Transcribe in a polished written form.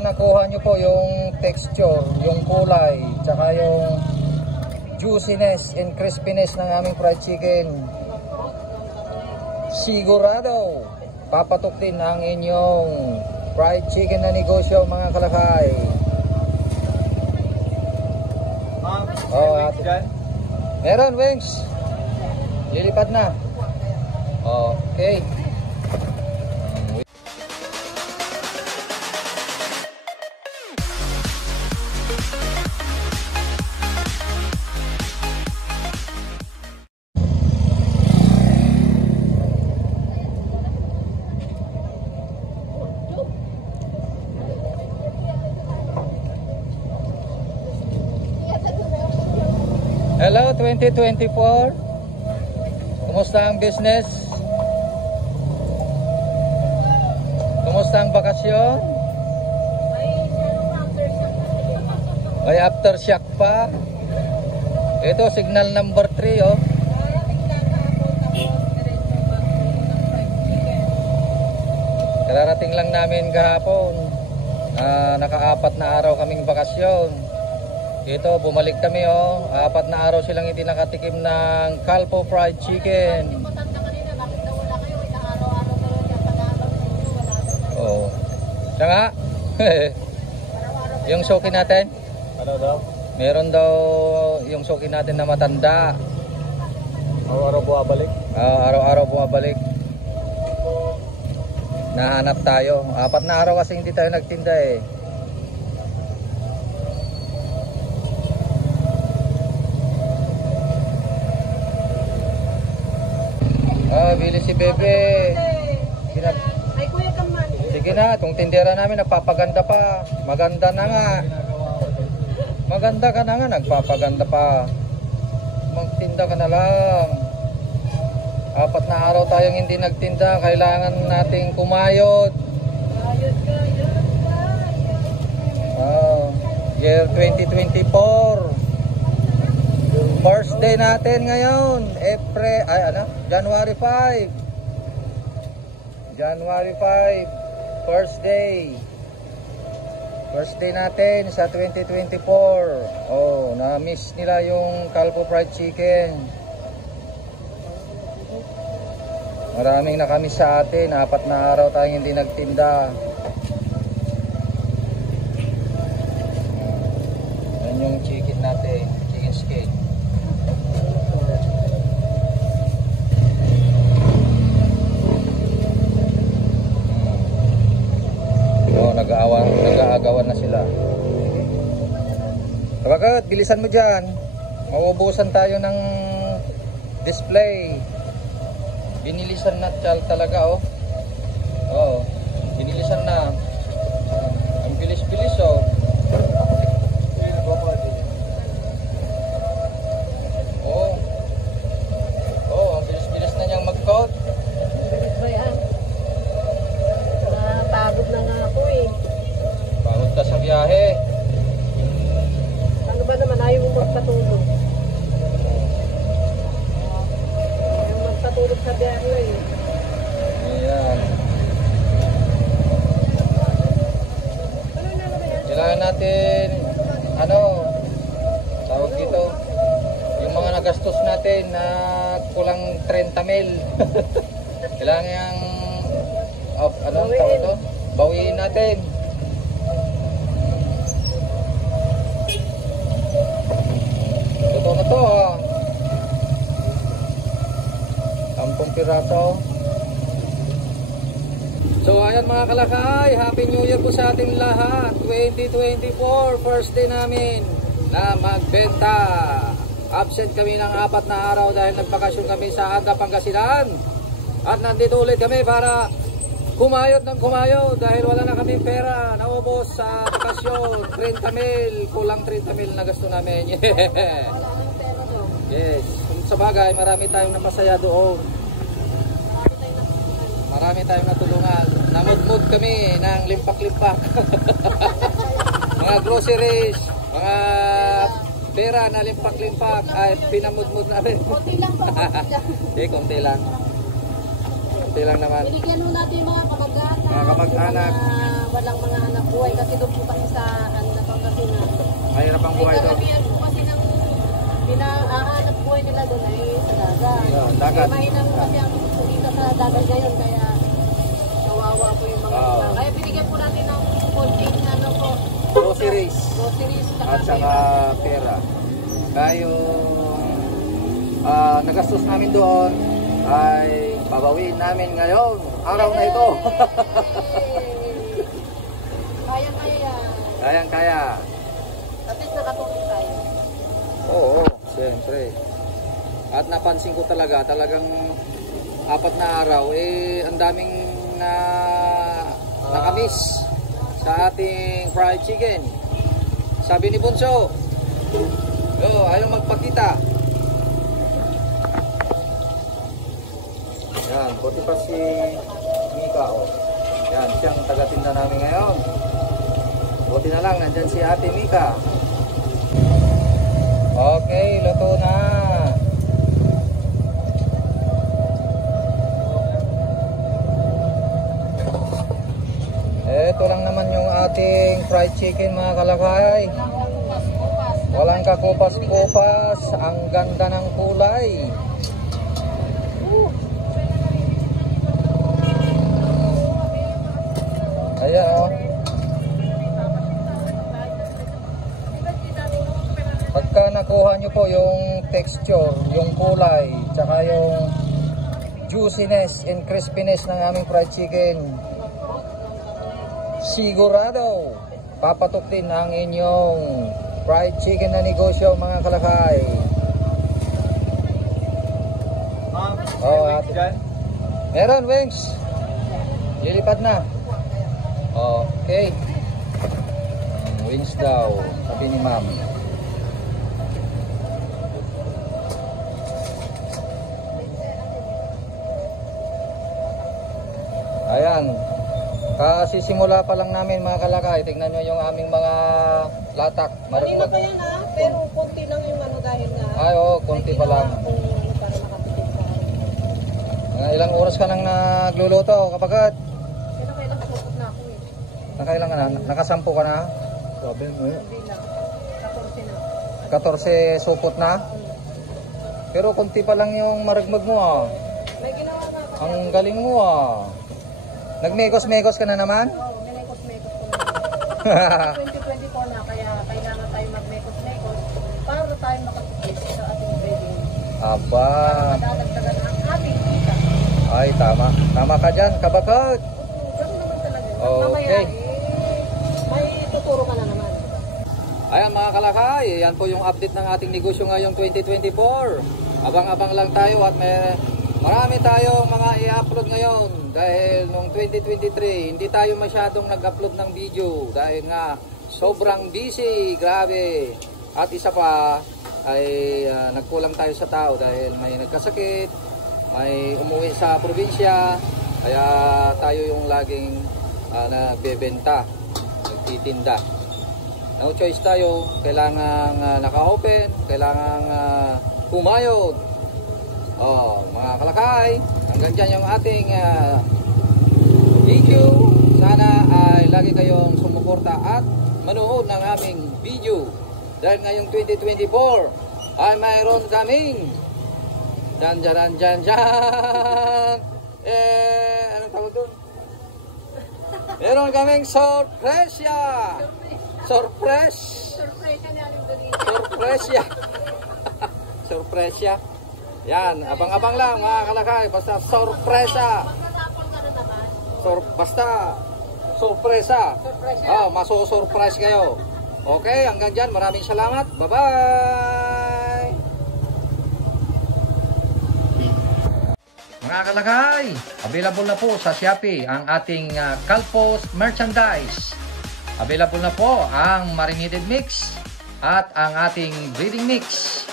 para nakuha nyo po yung texture, yung kulay, tsaka yung juiciness and crispiness ng aming fried chicken, sigurado papatok din ang inyong fried chicken na negosyo, mga kalakay. Meron wings, lilipad na. Okay. Hello 2024, kumusta ang business? Kumusta ang bakasyon? May aftershock pa. Ito signal number 3 oh. Kararating lang namin kahapon. Naka-4 na araw kaming bakasyon. Ito, bumalik kami oh. 4 na araw silang hindi nakatikim ng Calpo fried chicken. Oo. Siya nga. Yung suki natin? Ano daw? Meron daw yung suki natin na matanda. Araw-araw bumabalik? Araw-araw bumabalik. Nahanap tayo. 4 na araw kasi hindi tayo nagtinda eh. Bili si Bebe. Ay, Kuya Kaman. Sige na, itong tindera namin nagpapaganda pa. Maganda na nga. Maganda ka na nga, nagpapaganda pa. Magtinda ka na lang. 4 na araw tayong hindi nagtinda. Kailangan nating kumayod. Year 2024. First day natin ngayon, January 5. January 5, first day. First day natin sa 2024. Oh, na-miss nila yung Calpo fried chicken. Maraming nakamiss sa atin, 4 na araw tayong hindi nagtinda. Yan yung chicken natin, chicken skin. Nag-aagawan na sila. Kapagod, bilisan mo dyan. Mauubusan tayo ng display. Binilisan na talaga oh. Oo, binilisan na. Ang bilis-bilis oh. Ang bilis-bilis na niyang mag-coat. Pagod na nga ako eh. Pagod ka sa biyahe. Ano ba naman, ayaw mo magpatulog? Ayaw magpatulog sa biyahe eh. Ayan. Kailangan natin, tawag dito, yung mga nagastos natin na kulang 30 mil. Kailangan yung, tawag to? Bawiin natin. Totoo na to ha. 10 piraso. So ayan mga kalakay, Happy New Year po sa ating lahat. 2024, first day namin na magbenta. Absent kami ng 4 na araw dahil nagbakasyon kami sa Aga, Pangasinan. At nandito ulit kami para kumayod ng kumayod dahil wala na kaming pera. Naubos sa bakasyon, 30 mil, kulang 30 mil na gasto namin. Yeah. Yes, sa bagay marami tayong napasaya doon. Marami tayong natulungan. Namudmud kami ng limpak-limpak. Mga groceries, mga pera na limpak-limpak ay pinamudmud namin. Konti lang pa. Konti lang naman. Binigyan mo natin yung mga kamag-anak. Mga kamag-anak. walang mga hanap buhay kasi doon po kasi sa Pangasinan. Mahirap ang buhay doon. Karamihan po kasi ng hanap buhay nila doon ay sa dagat. Yeah, dagat. Kaya mahirap kasi ang kumita sa dagat ngayon kaya kawawa po yung mga Kaya binigyan po natin ng konting Groceries. Groceries At saka pera. Kaya nagastos namin doon ay babawiin namin ngayon, araw na ito. Kaya yan. Kayang-kaya. At least nakatulong tayo. Oo, siyempre. At napansin ko talagang 4 na araw, ang daming nakamiss sa ating fried chicken. Sabi ni Bunso, ayaw magpakita. Yan, buti pa si Mika, Yan, siyang taga-tinda namin ngayon. Buti na lang, nandyan si Ate Mika. Okay, luto na. Ito lang naman yung ating fried chicken, mga kalakay. Walang kakupas-kupas. Ang ganda ng kulay. Ayan, Pagka nakuha nyo po yung texture, yung kulay, tsaka yung juiciness and crispiness ng aming fried chicken, sigurado papatok din ang inyong fried chicken na negosyo, mga kalakay. Ma'am, dyan? Meron, wings. Lilipad na. Okay. Wings daw, sabi ni ma'am. Ayan. Kasi simula pa lang namin, mga kalakay. Tingnan nyo yung aming mga latak. Kanina pa yan pero konti lang yung dahil nga. Ay, konti pa lang. Para makatipid sa Ilang oras ka nang nagluluto, kapagkat? Kailang supot na ako Nakailang ka na? Nakasampu ka na? Sabi mo Hindi lang. 14 na. 14 supot na? Pero konti pa lang yung maragmag mo May ginawa na kasi. Ang galing mo Nagmekos-mekos ka na naman? Oo, minekos-mekos ko na. 2024 na, kaya kailangan tayo magmekos-mekos para tayo makatipid sa ating breeding. Aba. Madadagdagan ang ating kita. Ay, tama. Tama ka dyan, kabakot. Ganun naman talaga. Okay. May tuturo ka na naman. Ayan, mga kalakay, yan po yung update ng ating negosyo ngayong 2024. Abang-abang lang tayo at marami tayong mga i-upload ngayon dahil nung 2023 hindi tayo masyadong nag-upload ng video dahil nga sobrang busy, grabe. At isa pa ay nagkulang tayo sa tao dahil may nagkasakit, may umuwi sa probinsya, kaya tayo yung laging nagbebenta, nagtitinda. No choice tayo, kailangan naka-open, kailangan kumayod. Mga kalakay, hanggang dyan yung ating video. Sana ay lagi kayong sumuporta at manood ng aming video. Dahil ngayong 2024 ay mayroon kaming dyan. Anong tawag doon? Meron kaming sorpresya. Sorpresya. Sorpresya. Yan, abang-abang lang mga kalakay, basta sorpresa. Basta sorpresa. Maso-surprise kayo. Okay, hanggang dyan, maraming salamat. Bye-bye. Mga kalakay, available na po sa Shopee ang ating Calpos merchandise. Available na po ang marinated mix at ang ating breeding mix.